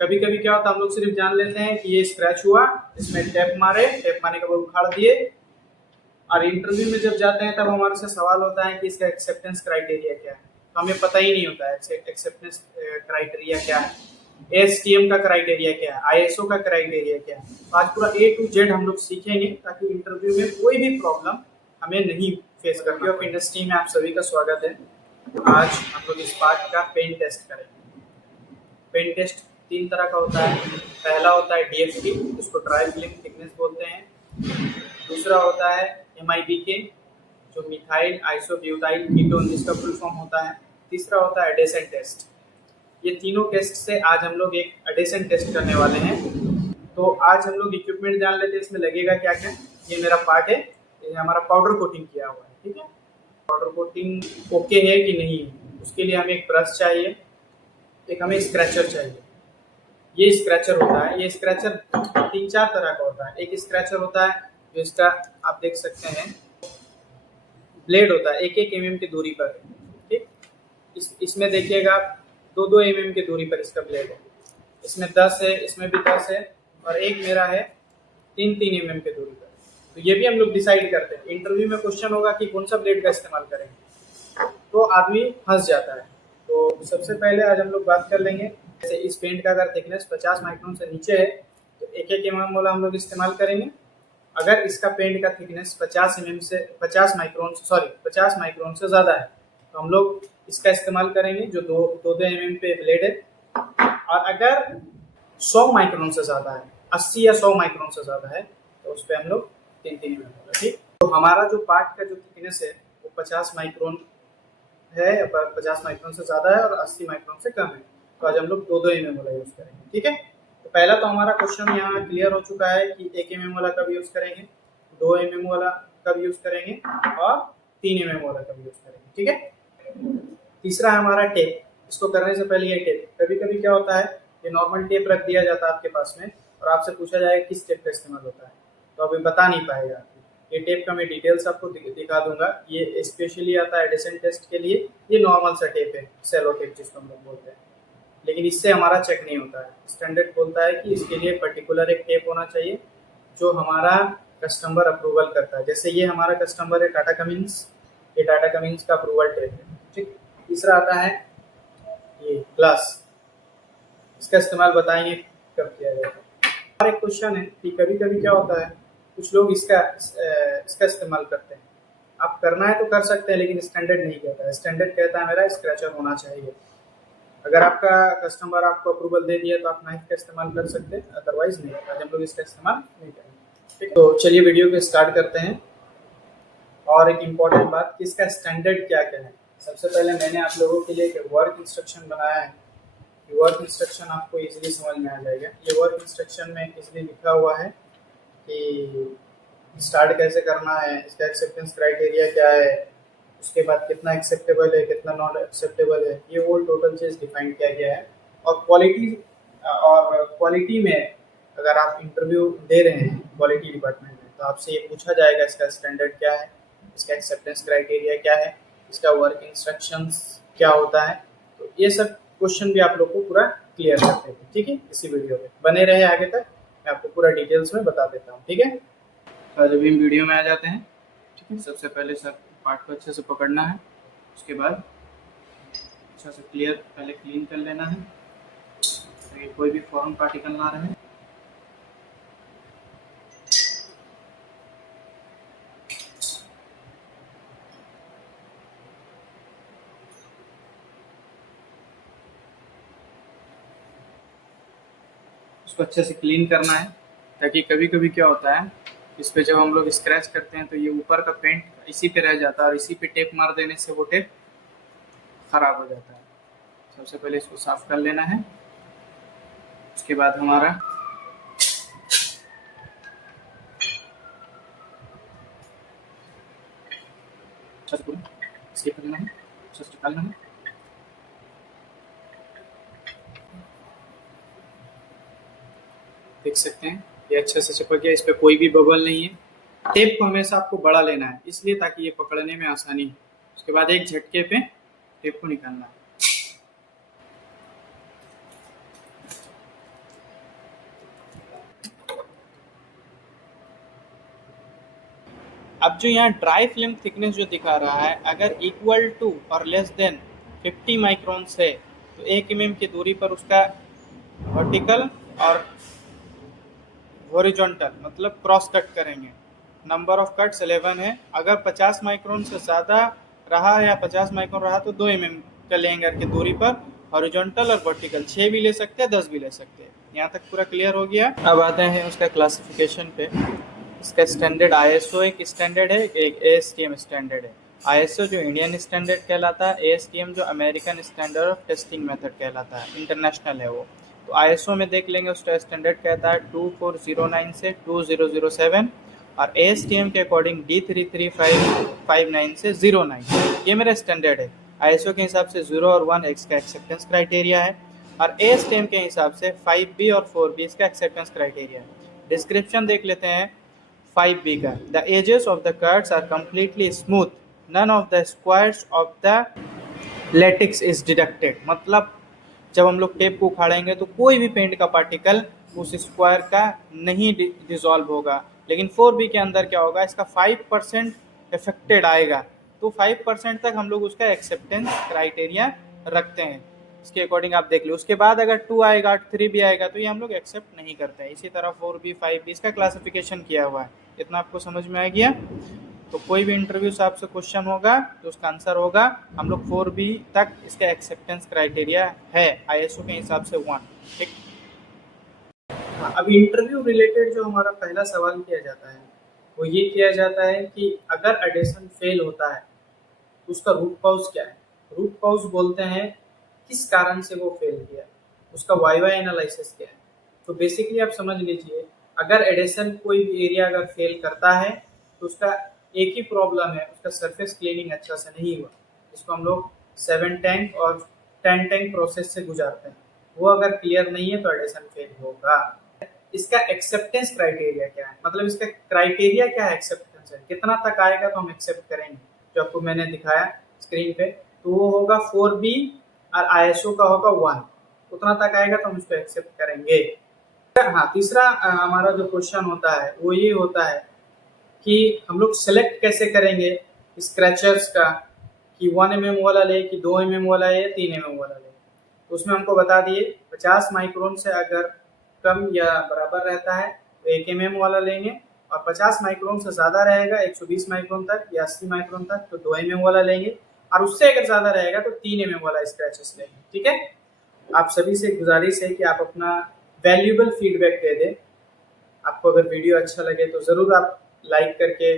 कभी कभी क्या होता है, हम लोग सिर्फ जान लेते हैं कि ये स्क्रैच हुआ, इसमें टैप मारे, टैप मारने के बाद उखाड़ दिए, और इंटरव्यू में जब जाते हैं तब हमारे से सवाल होता है कि इसका एक्सेप्टेंस क्राइटेरिया क्या है, तो हमें पता ही नहीं होता है एक्सेप्टेंस क्राइटेरिया क्या है, एसटीएम का क्राइटेरिया क्या है, आईएसओ का क्राइटेरिया क्या है। तो आज पूरा ए टू जेड हम लोग सीखेंगे ताकि इंटरव्यू में कोई भी प्रॉब्लम हमें नहीं फेस करना। ऑफ इंडस्ट्री में आप सभी का स्वागत है। आज हम लोग इस पार्ट का पेन टेस्ट करेंगे। पेन टेस्ट 3 तरह का होता है। पहला होता है डीएफटी, जिसको ड्राई फिल्म थिकनेस बोलते हैं। दूसरा होता है MIBK, जो मिथाइल आइसोब्यूटाइल कीटोन जिसका फुल फॉर्म होता है। तीसरा होता है एडेशन टेस्ट। ये तीनों टेस्ट से आज हम लोग एक एडेशन टेस्ट करने वाले हैं। तो आज हम लोग इक्विपमेंट जान लेते हैं, इसमें लगेगा क्या क्या। ये मेरा पार्ट है, ये हमारा पाउडर कोटिंग किया हुआ है, ठीक है। पाउडर कोटिंग ओके है कि नहीं, उसके लिए हमें एक ब्रश चाहिए, एक हमें स्क्रैचर चाहिए। ये स्क्रैचर होता है, ये स्क्रैचर 3-4 तरह का होता है। एक स्क्रैचर होता है जो इसका आप देख सकते हैं ब्लेड होता है, 1-1 mm की दूरी पर, ठीक। इसमें देखिएगा 2-2 mm की दूरी पर इसका ब्लेड है। इसमें 10 है, इसमें भी 10 है, और एक मेरा है 3-3 mm की दूरी पर। तो ये भी हम लोग डिसाइड करते हैं। इंटरव्यू में क्वेश्चन होगा कि कौन सा ब्लेड का इस्तेमाल करेंगे, तो आदमी फंस जाता है। तो सबसे पहले आज हम लोग बात कर लेंगे, जैसे इस पेंट का अगर थिकनेस 50 माइक्रोन से नीचे है तो 1-1 mm वाला हम लोग इस्तेमाल करेंगे। अगर इसका पेंट का थिकनेस 50 माइक्रोन से ज़्यादा है तो हम लोग इसका इस्तेमाल करेंगे, जो 2 mm पे ब्लेड है। और अगर 100 माइक्रोन से ज़्यादा है, 80 या 100 माइक्रोन से ज़्यादा है, तो उस पर हम लोग 3-3 mm होगा, ठीक। तो हमारा जो पार्ट का जो थिकनेस है वो 50 माइक्रोन है, 50 माइक्रोन से ज़्यादा है और 80 माइक्रोन से कम है। तो आज हम लोग 2-2 mm वाला यूज़ करेंगे, ठीक है। तो पहला तो हमारा क्वेश्चन यहाँ क्लियर हो चुका है कि 1 mm वाला कब यूज़ करेंगे, 2 mm वाला कब यूज़ करेंगे, और 3 mm वाला कब यूज़ करेंगे, ठीक है। तीसरा है हमारा टेप। इसको करने से पहले ये टेप, कभी कभी क्या होता है, ये नॉर्मल टेप रख दिया जाता है आपके पास में और आपसे पूछा जाएगा किस टेप का इस्तेमाल होता है, तो अभी बता नहीं पाएगा। ये टेप का मैं डिटेल्स आपको दिखा दूंगा। ये स्पेशली आता है एडिशन टेस्ट के लिए। ये नॉर्मल सा टेप है, सेलो टेप जिसको हम लोग बोलते हैं, लेकिन इससे हमारा चेक नहीं होता है। स्टैंडर्ड बोलता है कि इसके लिए पर्टिकुलर एक टेप होना चाहिए जो हमारा कस्टमर अप्रूवल करता है। जैसे ये हमारा कस्टमर है टाटा कमिंस, ये टाटा कमिंस का अप्रूवल टेप है, ठीक। तीसरा आता है ये ग्लास, इसका इस्तेमाल बताएंगे कब किया जाता है। और एक क्वेश्चन है कि कभी कभी क्या होता है, कुछ लोग इसका इस्तेमाल करते हैं। आप करना है तो कर सकते हैं, लेकिन स्टैंडर्ड नहीं कहता है। स्टैंडर्ड कहता है मेरा स्क्रैचर होना चाहिए। अगर आपका कस्टमर आपको अप्रूवल दे दिया तो आप नाइफ का इस्तेमाल कर सकते हैं, अदरवाइज नहीं। आज हम लोग इसका इस्तेमाल नहीं करेंगे, ठीक है। तो चलिए वीडियो को स्टार्ट करते हैं। और एक इम्पॉर्टेंट बात कि इसका स्टैंडर्ड क्या क्या है। सबसे पहले मैंने आप लोगों के लिए एक वर्क इंस्ट्रक्शन बनाया है। वर्क इंस्ट्रक्शन आपको इजीली समझ में आ जाएगा। ये वर्क इंस्ट्रक्शन में इजीली लिखा हुआ है कि स्टार्ट कैसे करना है, इसका एक्सेप्टेंस क्राइटेरिया क्या है, उसके बाद कितना एक्सेप्टेबल है, कितना नॉट एक्सेप्टेबल है, ये वो टोटल चीज़ डिफाइन किया गया है। और क्वालिटी में अगर आप इंटरव्यू दे रहे हैं क्वालिटी डिपार्टमेंट में, तो आपसे ये पूछा जाएगा इसका स्टैंडर्ड क्या है, इसका एक्सेप्टेंस क्राइटेरिया क्या है, इसका वर्क इंस्ट्रक्शंस क्या होता है। तो ये सब क्वेश्चन भी आप लोग को पूरा क्लियर करते हैं, ठीक है। इसी वीडियो में बने रहे आगे तक, मैं आपको पूरा डिटेल्स में बता देता हूँ, ठीक है। तो जब हम वीडियो में आ जाते हैं, ठीक है। सबसे पहले सब पार्ट को अच्छे से पकड़ना है, उसके बाद अच्छा से पहले क्लीन कर लेना है ताकि कोई भी फॉरेन पार्टिकल ना रहे। उसको अच्छे से क्लीन करना है, ताकि कभी कभी क्या होता है, इस पे जब हम लोग स्क्रैच करते हैं तो ये ऊपर का पेंट इसी पे रह जाता है और इसी पे टेप मार देने से वो टेप खराब हो जाता है। सबसे पहले इसको साफ कर लेना है। उसके बाद हमारा करना है, निकालना है। देख सकते हैं ये अच्छे से चिपक गया, इस पे कोई भी बबल नहीं है। टेप को हमेशा आपको बड़ा लेना है, इसलिए ताकि ये पकड़ने में आसानी हो। उसके बाद एक झटके पे टेप को निकालना है। अब जो यहाँ ड्राई फिल्म थिकनेस जो दिखा रहा है, अगर इक्वल टू और लेस देन 50 माइक्रोन्स है तो 1 mm की दूरी पर उसका वर्टिकल और हॉरिजॉन्टल मतलब क्रॉस कट करेंगे। नंबर ऑफ कट्स 11 है। अगर 50 माइक्रोन से ज़्यादा रहा या 50 माइक्रोन रहा तो 2 mm का लेंगे की दूरी पर हॉरिजॉन्टल और वर्टिकल 6 भी ले सकते हैं, 10 भी ले सकते हैं। यहाँ तक पूरा क्लियर हो गया। अब आते हैं उसका क्लासिफिकेशन पे। इसका स्टैंडर्ड ISO एक स्टैंडर्ड है, एक ASTM स्टैंडर्ड है। ISO जो इंडियन स्टैंडर्ड कहलाता है, ASTM जो American standard of testing method कहलाता है, इंटरनेशनल है वो। तो ISO में देख लेंगे उसका स्टैंडर्ड कहता है 2409 से 2007 और ASTM के अकॉर्डिंग D33559 से 09। ये मेरा स्टैंडर्ड है। ISO के हिसाब से 0 और 1 इसका एक्सेप्टेंस क्राइटेरिया है और ASTM के हिसाब से 5B और 4B इसका एक्सेप्टेंस क्राइटेरिया है। डिस्क्रिप्शन देख लेते हैं 5B का। The edges of the curds are completely smooth, none of the squares of the lattice is deducted. मतलब जब हम लोग टेप को उखाड़ेंगे तो कोई भी पेंट का पार्टिकल उस स्क्वायर का नहीं डिसॉल्व होगा। लेकिन 4B के अंदर क्या होगा, इसका 5% इफेक्टेड आएगा, तो 5% तक हम लोग उसका एक्सेप्टेंस क्राइटेरिया रखते हैं। इसके अकॉर्डिंग आप देख लो। उसके बाद अगर 2 आएगा 3 भी आएगा तो ये हम लोग एक्सेप्ट नहीं करते हैं। इसी तरह 4B 5B इसका क्लासिफिकेशन किया हुआ है। इतना आपको समझ में आ गया? तो कोई भी इंटरव्यू से आपसे क्वेश्चन होगा तो उसका आंसर होगा हम लोग 4B तक इसका एक्सेप्टेंस क्राइटेरिया है ISO के हिसाब से 1। ठीक। हाँ, अब इंटरव्यू रिलेटेड जो हमारा पहला सवाल किया जाता है वो ये किया जाता है कि अगर एडिशन फेल होता है तो उसका रूट कॉज क्या है। रूट कॉज बोलते हैं किस कारण से वो फेल किया, उसका वाई एनालिसिस क्या है। तो बेसिकली आप समझ लीजिए, अगर एडिशन कोई भी एरिया अगर फेल करता है तो उसका एक ही प्रॉब्लम है, उसका सरफेस क्लीनिंग अच्छा से नहीं हुआ, जिसको हम लोग 7 टैंक और 10 टैंक प्रोसेस से गुजारते हैं। वो अगर क्लियर नहीं है तो एडिशन फेल होगा। इसका एक्सेप्टेंस क्राइटेरिया क्या है, मतलब इसका क्राइटेरिया क्या है एक्सेप्टेंस है, कितना तक आएगा तो हम एक्सेप्ट करेंगे। जो आपको मैंने दिखाया स्क्रीन पे, तो वो होगा 4B और ISO का होगा 1, उतना तक आएगा तो हम उसको एक्सेप्ट करेंगे। हाँ, तीसरा हमारा जो क्वेश्चन होता है वो ये होता है कि हम लोग सेलेक्ट कैसे करेंगे स्क्रैचर्स का, कि 1 mm वाला ले कि 2 mm वाला है या 3 mm वाला ले। तो उसमें हमको बता दिए 50 माइक्रोन से अगर कम या बराबर रहता है तो 1 mm वाला लेंगे, और 50 माइक्रोन से ज़्यादा रहेगा 120 माइक्रोन तक या 80 माइक्रोन तक तो 2 mm वाला लेंगे, और उससे अगर ज़्यादा रहेगा तो 3 mm वाला स्क्रैचेस लेंगे। ठीक है। आप सभी से गुजारिश है कि आप अपना वैल्यूएबल फीडबैक दे दें। आपको अगर वीडियो अच्छा लगे तो ज़रूर आप लाइक करके